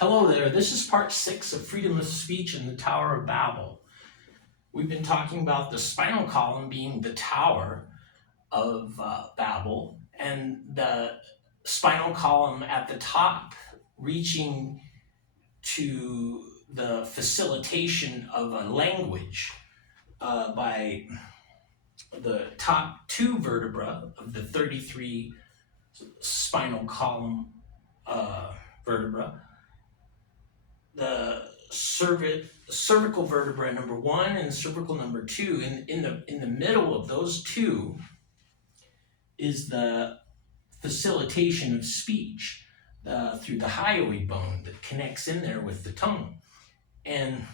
Hello there, this is part 6 of Freedom of Speech in the Tower of Babel. We've been talking about the spinal column being the Tower of Babel, and the spinal column at the top reaching to the facilitation of a language by the top 2 vertebrae of the 33 spinal column vertebra. The cervical vertebra number 1 and cervical number 2. In the middle of those two is the facilitation of speech through the hyoid bone that connects in there with the tongue. And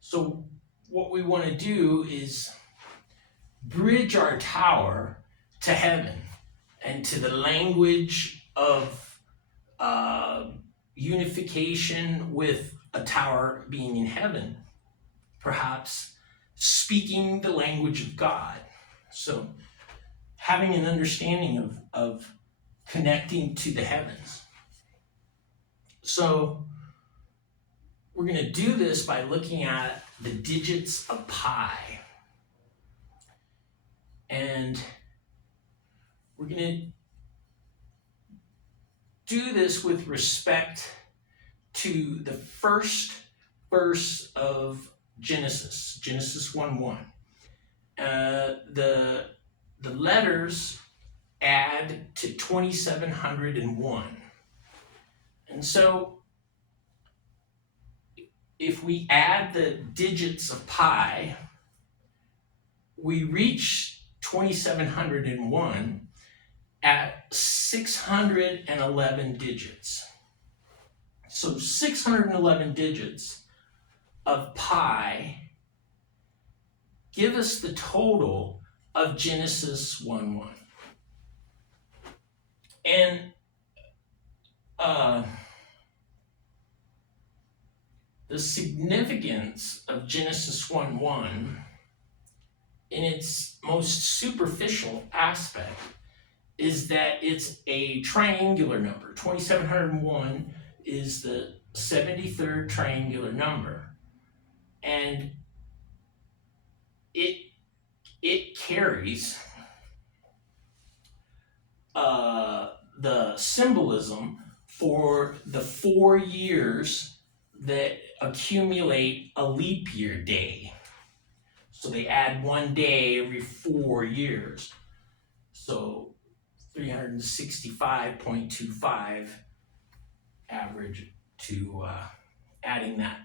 so what we want to do is bridge our tower to heaven and to the language of unification with a tower being in heaven, perhaps speaking the language of God. So having an understanding of connecting to the heavens. So we're going to do this by looking at the digits of pi. And we're going to do this with respect to the first verse of Genesis 1:1. The letters add to 2701. And so if we add the digits of pi, we reach 2701 at 611 digits. So 611 digits of pi give us the total of Genesis 1:1. And the significance of Genesis 1:1 in its most superficial aspect is that it's a triangular number. 2701 is the 73rd triangular number, and it carries the symbolism for the 4 years that accumulate a leap year day. So they add 1 day every 4 years. So 365.25 average to adding that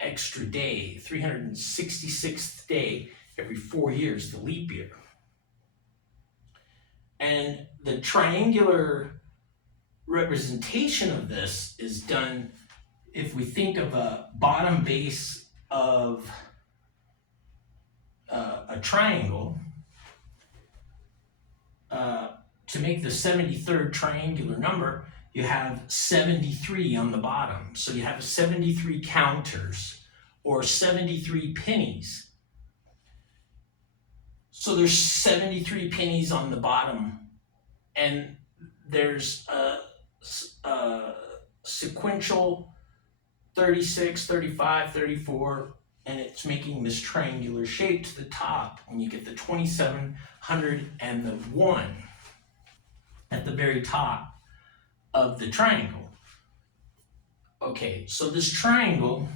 extra day, 366th day every 4 years, the leap year. And the triangular representation of this is done if we think of a bottom base of a triangle. To make the 73rd triangular number, you have 73 on the bottom. So you have 73 counters or 73 pennies. So there's 73 pennies on the bottom, and there's a sequential 36, 35, 34, and it's making this triangular shape to the top when you get the 2700 and the 1 at the very top of the triangle. Okay, so this triangle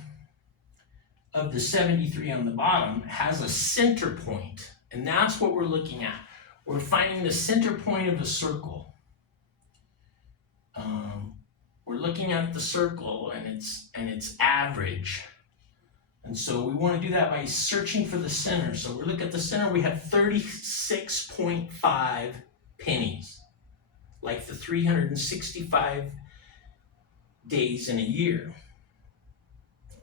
of the 73 on the bottom has a center point, and that's what we're looking at. We're finding the center point of a circle. We're looking at the circle and its average. And so we want to do that by searching for the center. So we look at the center, we have 36.5 pennies, like the 365 days in a year.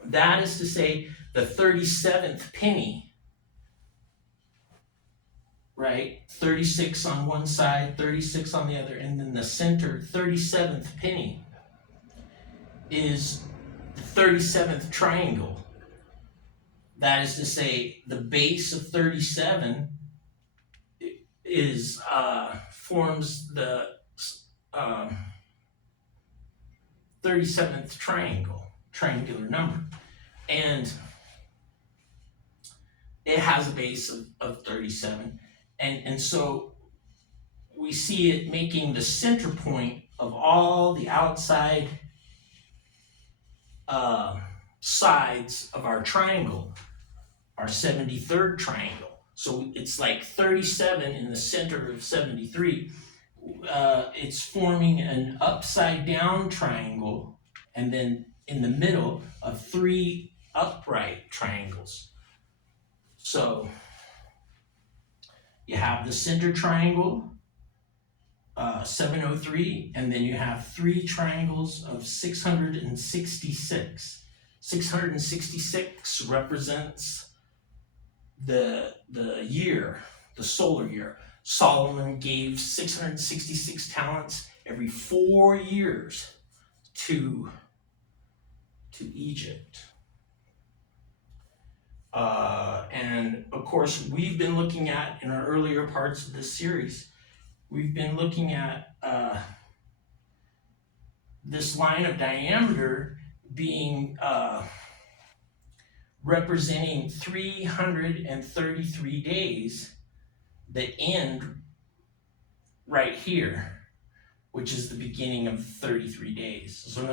That is to say, the 37th penny, right? 36 on one side, 36 on the other, and then the center 37th penny is the 37th triangle. That is to say, the base of 37 is forms the 37th triangular number. And it has a base of 37. And so we see it making the center point of all the outside sides of our triangle, our 73rd triangle. So it's like 37 in the center of 73. It's forming an upside down triangle, and then in the middle of 3 upright triangles. So you have the center triangle, 703, and then you have 3 triangles of 666. 666 represents the year, the solar year. Solomon gave 666 talents every 4 years to Egypt. And of course, we've been looking at, in our earlier parts of this series, we've been looking at this line of diameter being representing 333 days that end right here, which is the beginning of 33 days. So in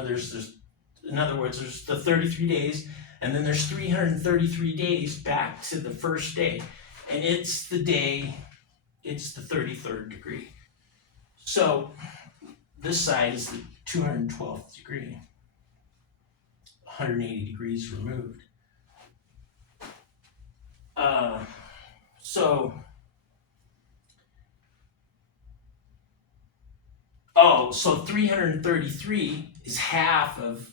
other words, there's the 33 days, and then there's 333 days back to the first day. And it's the 33rd degree. So this side is the 212th degree, 180 degrees removed. So 333 is half of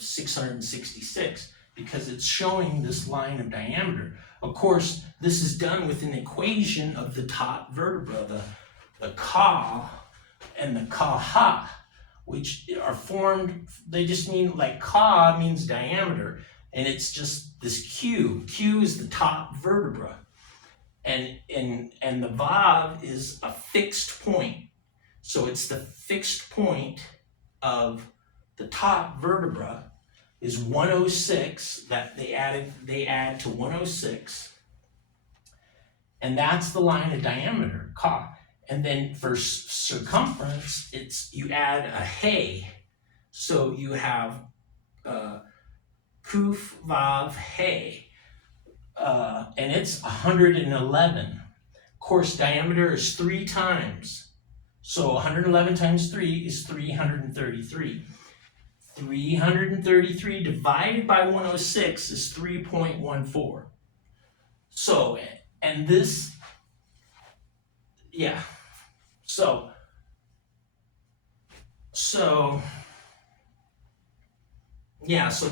666 because it's showing this line of diameter. Of course, this is done with an equation of the top vertebra, the Ka and the Ka-Ha, which are formed, they just mean, like Ka means diameter, and it's just this Q. Q is the top vertebra. And the Vav is a fixed point. So it's the fixed point of the top vertebra is 106, that they add to 106. And that's the line of diameter, Ka. And then for circumference, you add a He. So you have Kuf, Vav, He. And it's 111. Of course, diameter is 3 times. So 111 times 3 is 333. 333 divided by 106 is 3.14. So, and this, yeah. So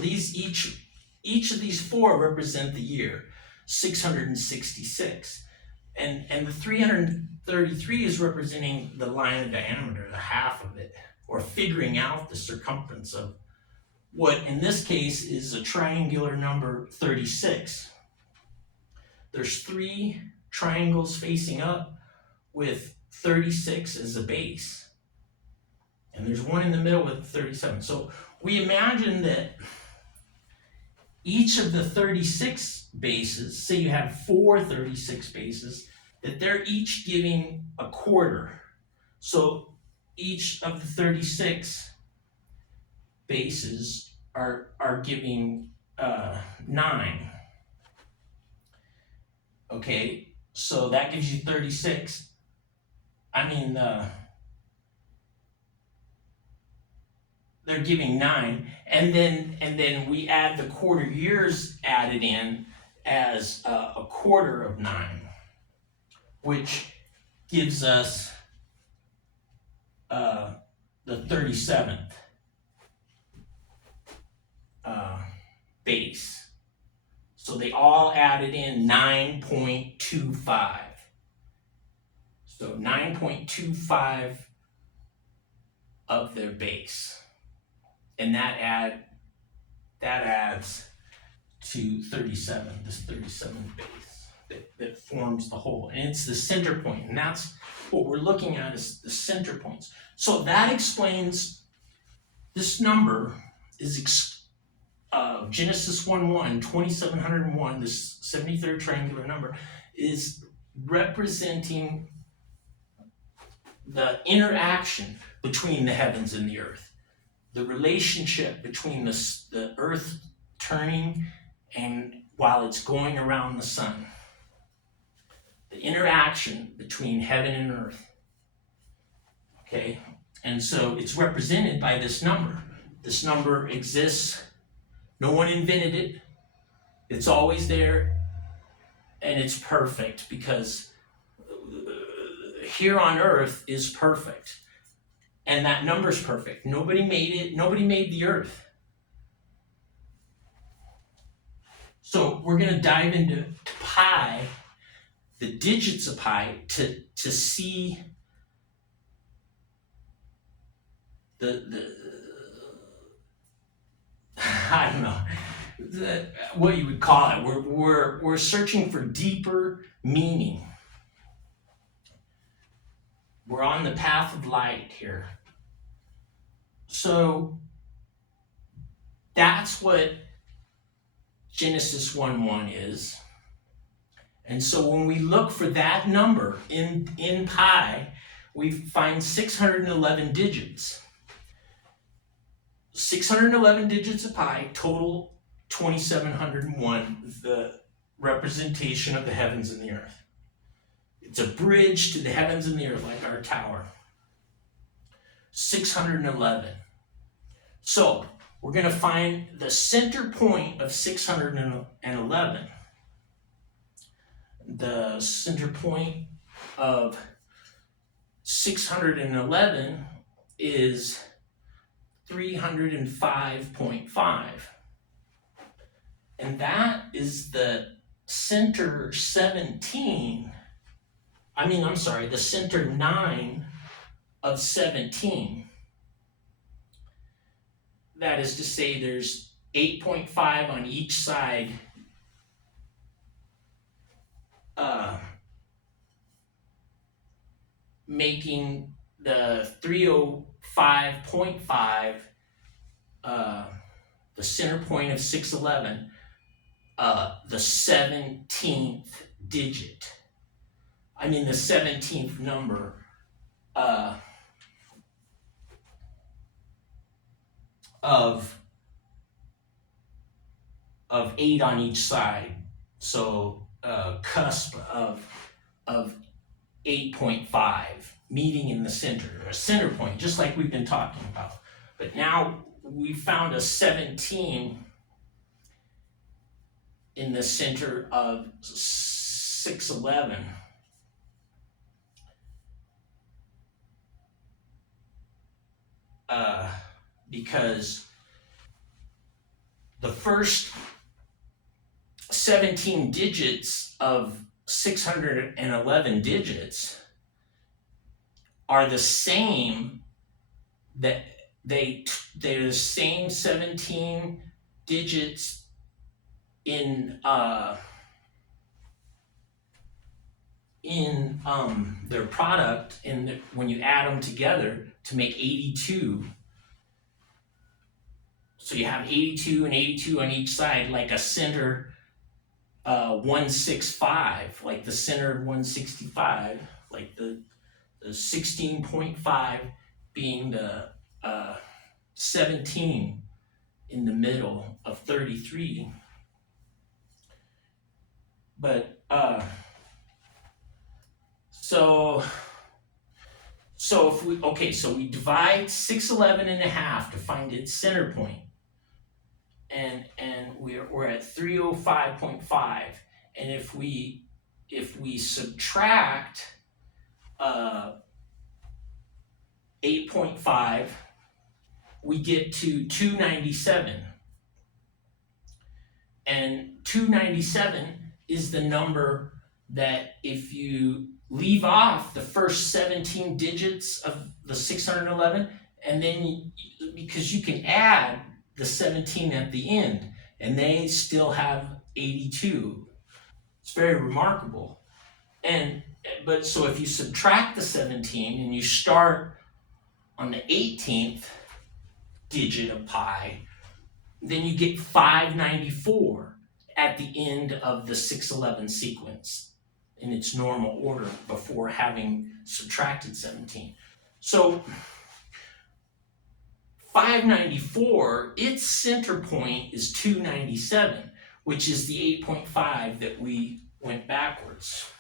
these each of these 4 represent the year, 666. And the 333 is representing the line of diameter, the half of it, or figuring out the circumference of what in this case is a triangular number 36. There's 3 triangles facing up with 36 as a base. And there's one in the middle with 37. So we imagine that each of the 36 bases, say you have 4 36 bases, that they're each giving a quarter. So each of the 36 bases are giving 9. Okay, so that gives you 36. They're giving 9, and then we add the quarter years added in as a quarter of 9, which gives us the 37th base. So they all added in 9.25. So 9.25 of their base. And that adds to 37, this 37th base that forms the whole. And it's the center point. And that's what we're looking at, is the center points. So that explains This number is Genesis 1:1, 2701, this 73rd triangular number, is representing the interaction between the heavens and the earth, the relationship between the earth turning and while it's going around the sun, the interaction between heaven and earth. Okay, and so it's represented by this number. This number exists. No one invented it. It's always there, and it's perfect because here on earth is perfect, and that number's perfect. Nobody made it. Nobody made the earth. So we're going to dive into pi, the digits of pi, to see the I don't know what you would call it. We're searching for deeper meaning. We're on the path of light here. So that's what Genesis 1:1 is. And so when we look for that number in pi, we find 611 digits. 611 digits of pi, total 2701, the representation of the heavens and the earth. It's a bridge to the heavens and the earth, like our tower. 611. So we're going to find the center point of 611. The center point of 611 is 305.5. And that is the center the center 9 of 17. That is to say there's 8.5 on each side, making the 305.5 the center point of 611, the 17th digit. The 17th number of 8 on each side. So cusp of 8.5, meeting in the center, a center point, just like we've been talking about. But now we found a 17 in the center of 611. Because the first 17 digits of 611 digits are the same, that they're the same 17 digits in their product, when you add them together to make 82. So you have 82 and 82 on each side, like a center 165, like the center of 165, like the 16.5 being the 17 in the middle of 33. But so we divide 611 in half to find its center point. And we're at 305.5. And if we subtract 8.5, we get to 297. And 297 is the number that, if you leave off the first 17 digits of the 611, and then because you can add the 17 at the end, and they still have 82. It's very remarkable. But so if you subtract the 17 and you start on the 18th digit of pi, then you get 594 at the end of the 611 sequence in its normal order before having subtracted 17. So 594, its center point is 297, which is the 8.5 that we went backwards.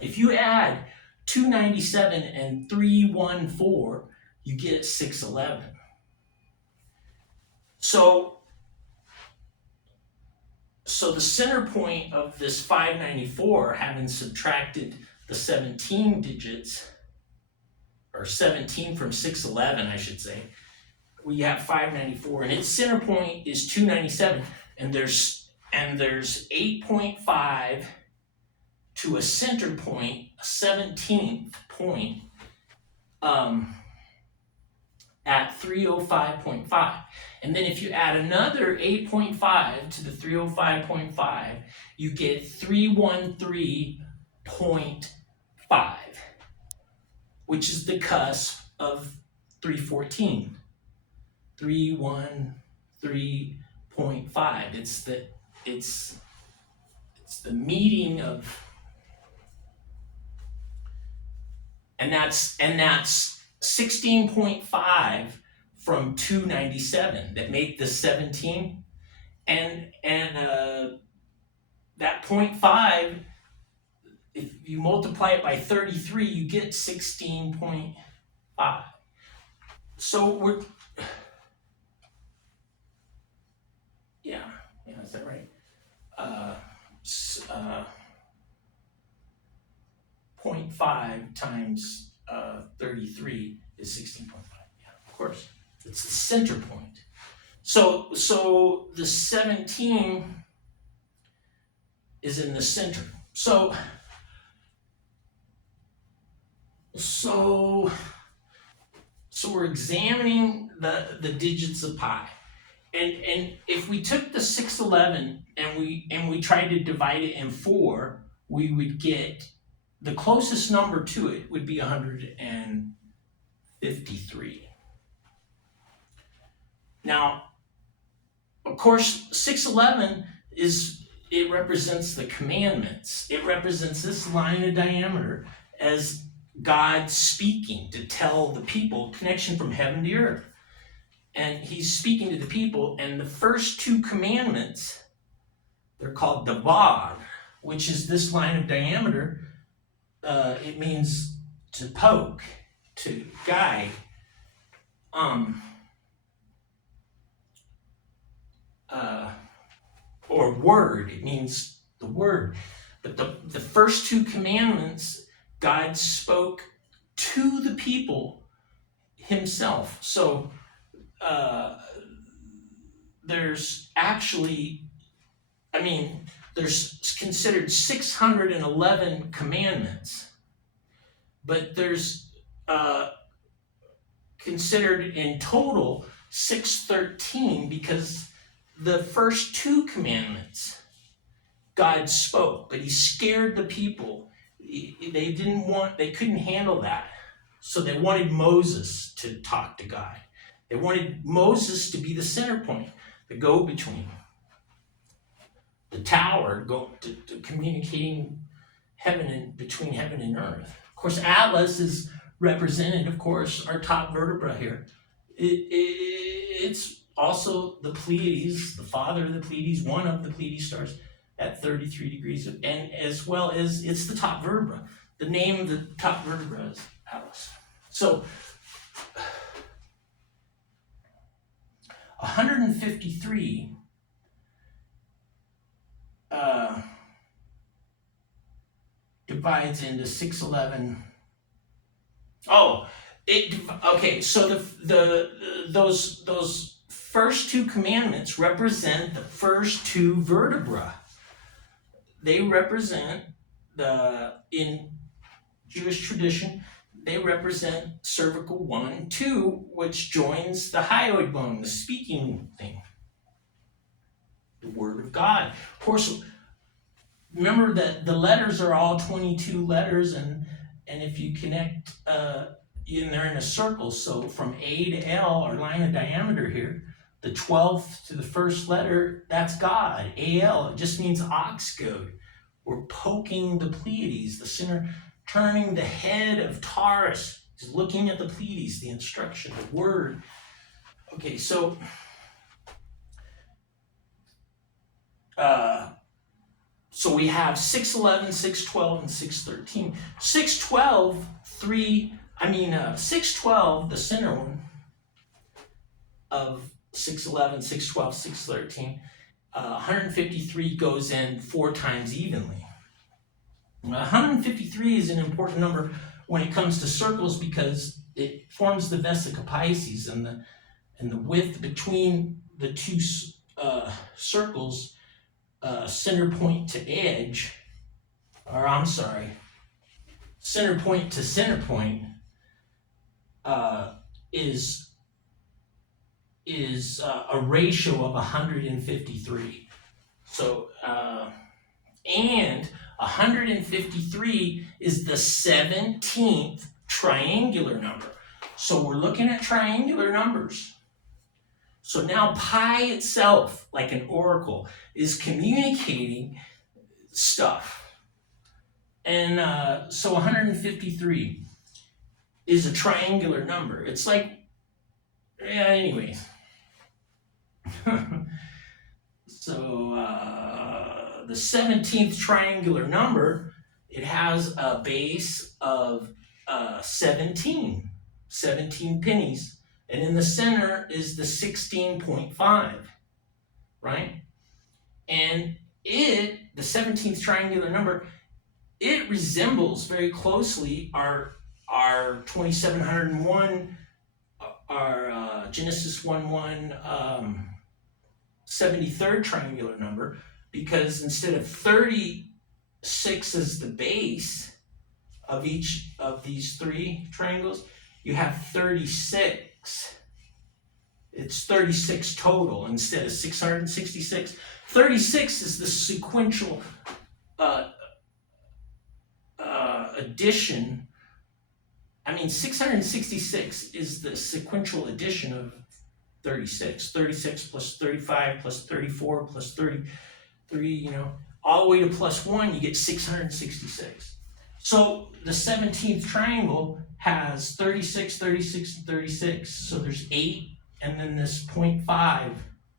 If you add 297 and 314, you get 611. So the center point of this 594, having subtracted the 17 digits, or 17 from 611, I should say, we have 594, and its center point is 297, and there's 8.5 to a center point, a 17th point, at 305.5. And then if you add another 8.5 to the 305.5, you get 313.5, which is the cusp of 314. 313.5. It's the meeting of, and that's 16.5 from 297 that make the 17, and that 0.5, if you multiply it by 33, you get 16.5. So is that right? 0.5 times 33 is 16.5. Yeah, of course. It's the center point. So the 17 is in the center. So we're examining the digits of pi. And if we took the 611 and we tried to divide it in 4, we would get the closest number to it would be 153. Now, of course, 611 it represents the commandments. It represents this line of diameter as God speaking to tell the people connection from heaven to earth. And he's speaking to the people, and the first 2 commandments, they're called Devar, which is this line of diameter. It means to poke, to guide, or word. It means the word. But the first 2 commandments, God spoke to the people himself. So there's actually, there's considered 611 commandments, but there's considered in total 613, because the first 2 commandments God spoke, but he scared the people. They couldn't handle that. So they wanted Moses to talk to God. They wanted Moses to be the center point, the go-between, the tower, to communicating between heaven and earth. Of course, Atlas is represented, of course, our top vertebra here. It's also the Pleiades, the father of the Pleiades, one of the Pleiades stars at 33 degrees, and as well as it's the top vertebra. The name of the top vertebra is Atlas. So 153 divides into 611. Okay. So those first 2 commandments represent the first 2 vertebra. They represent in Jewish tradition, they represent cervical 1 and 2, which joins the hyoid bone, the speaking thing, the Word of God. Of course, remember that the letters are all 22 letters, and if you connect they're in a circle. So from A to L, our line of diameter here, the 12th to the first letter, that's God. AL, it just means ox goad. We're poking the Pleiades, the center, turning the head of Taurus. He's looking at the Pleiades, the instruction, the word. Okay, so we have 611, 612, and 613. 612, 612, the center one of 611, 612, 613, 153 goes in 4 times evenly. 153 is an important number when it comes to circles because it forms the Vesica Pisces, and the width between the two circles, center point to edge, center point to center point, is a ratio of 153. So, and 153 is the 17th triangular number. So we're looking at triangular numbers. So now pi itself, like an oracle, is communicating stuff. And so 153 is a triangular number. It's like, yeah, anyways. So the 17th triangular number, it has a base of 17 pennies. And in the center is the 16.5, right? And the 17th triangular number, it resembles very closely our 2701, our Genesis 1:1, 73rd triangular number, because instead of 36 as the base of each of these 3 triangles, you have 36. It's 36 total instead of 666. 36 is the sequential addition. 666 is the sequential addition of 36. 36 plus 35 plus 34 plus 33, all the way to plus 1, you get 666. So the 17th triangle has 36, 36, and 36. So there's 8, and then this 0.5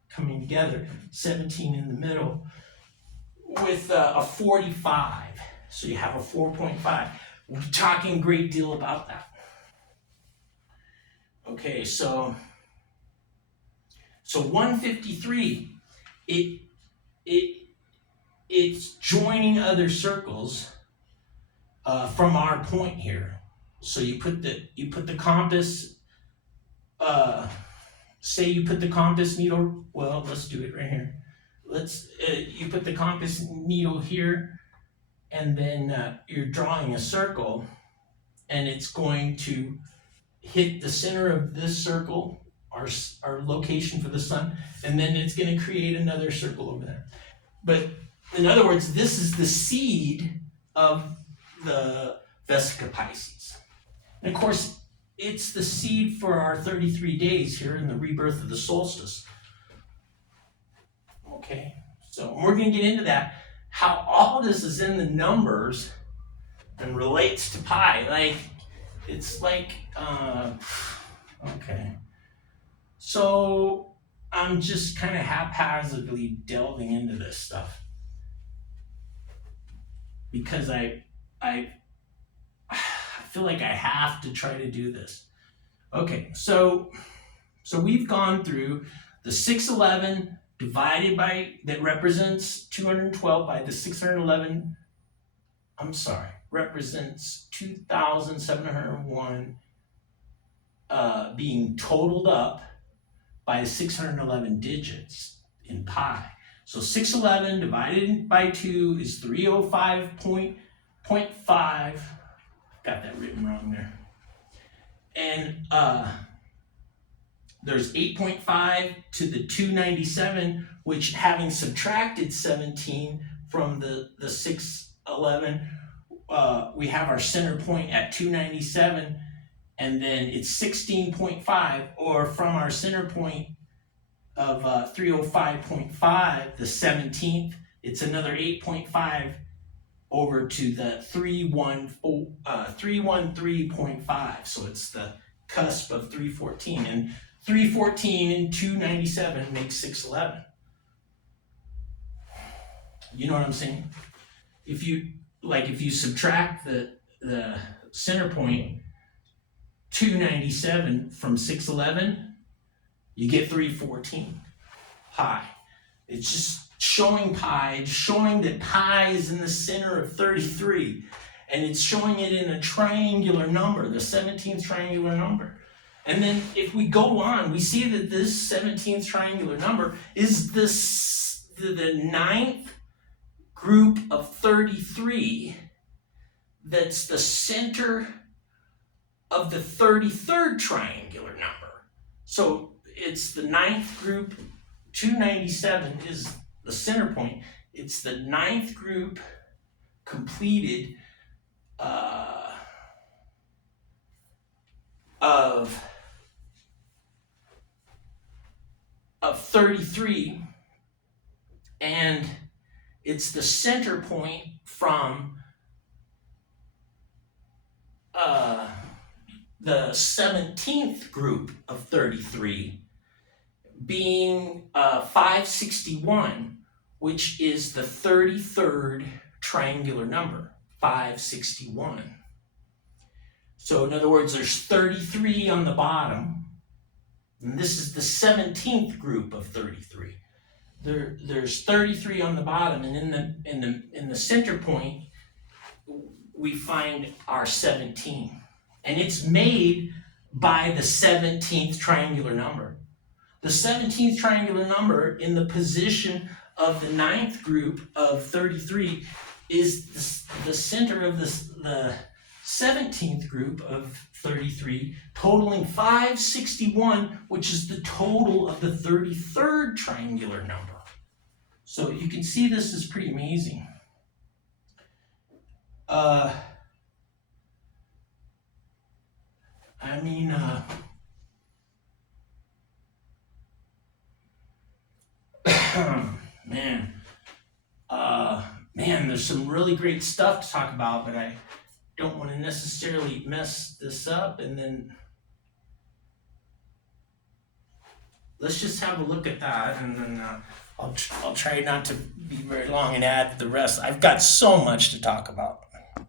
coming together, 17 in the middle, with a 45. So you have a 4.5. We'll be talking a great deal about that. Okay, so 153, it's joining other circles from our point here. So you put the compass, say you put the compass needle, well, let's do it right here. You put the compass needle here, and then you're drawing a circle, and it's going to hit the center of this circle, our location for the sun, and then it's going to create another circle over there. But in other words, this is the seed of the Vesica Pisces. And of course, it's the seed for our 33 days here in the rebirth of the solstice. Okay, so we're going to get into that, how all this is in the numbers and relates to pi. Okay. So I'm just kind of haphazardly delving into this stuff because I feel like I have to try to do this. Okay, so we've gone through the 611 divided by, that represents 212 by the 611, represents 2,701 being totaled up by the 611 digits in pi. So 611 divided by 2 is 305.5. Got that written wrong there. And there's 8.5 to the 297, which, having subtracted 17 from the 611, we have our center point at 297, and then it's 16.5, or from our center point of 305.5, the 17th, it's another 8.5 over to the 313.5. So it's the cusp of 314, and 314 and 297 makes 611. You know what I'm saying? If you subtract the center point 297 from 611, you get 314 pi. It's just showing pi, it's showing that pi is in the center of 33, and it's showing it in a triangular number, the 17th triangular number. And then if we go on, we see that this 17th triangular number is the ninth group of 33 that's the center of the 33rd triangular number. So it's the ninth group, 297 is the center point. It's the ninth group completed of 33, and it's the center point from the 17th group of 33 being 561, which is the 33rd triangular number, 561. So in other words, there's 33 on the bottom, and this is the 17th group of 33. There's 33 on the bottom, and in the center point we find our 17, and it's made by the 17th triangular number. The 17th triangular number in the position of the ninth group of 33 is the center of the 17th group of 33, totaling 561, which is the total of the 33rd triangular number. So you can see this is pretty amazing. Man, there's some really great stuff to talk about, but I don't want to necessarily mess this up. And then let's just have a look at that, and then I'll try not to be very long and add the rest. I've got so much to talk about.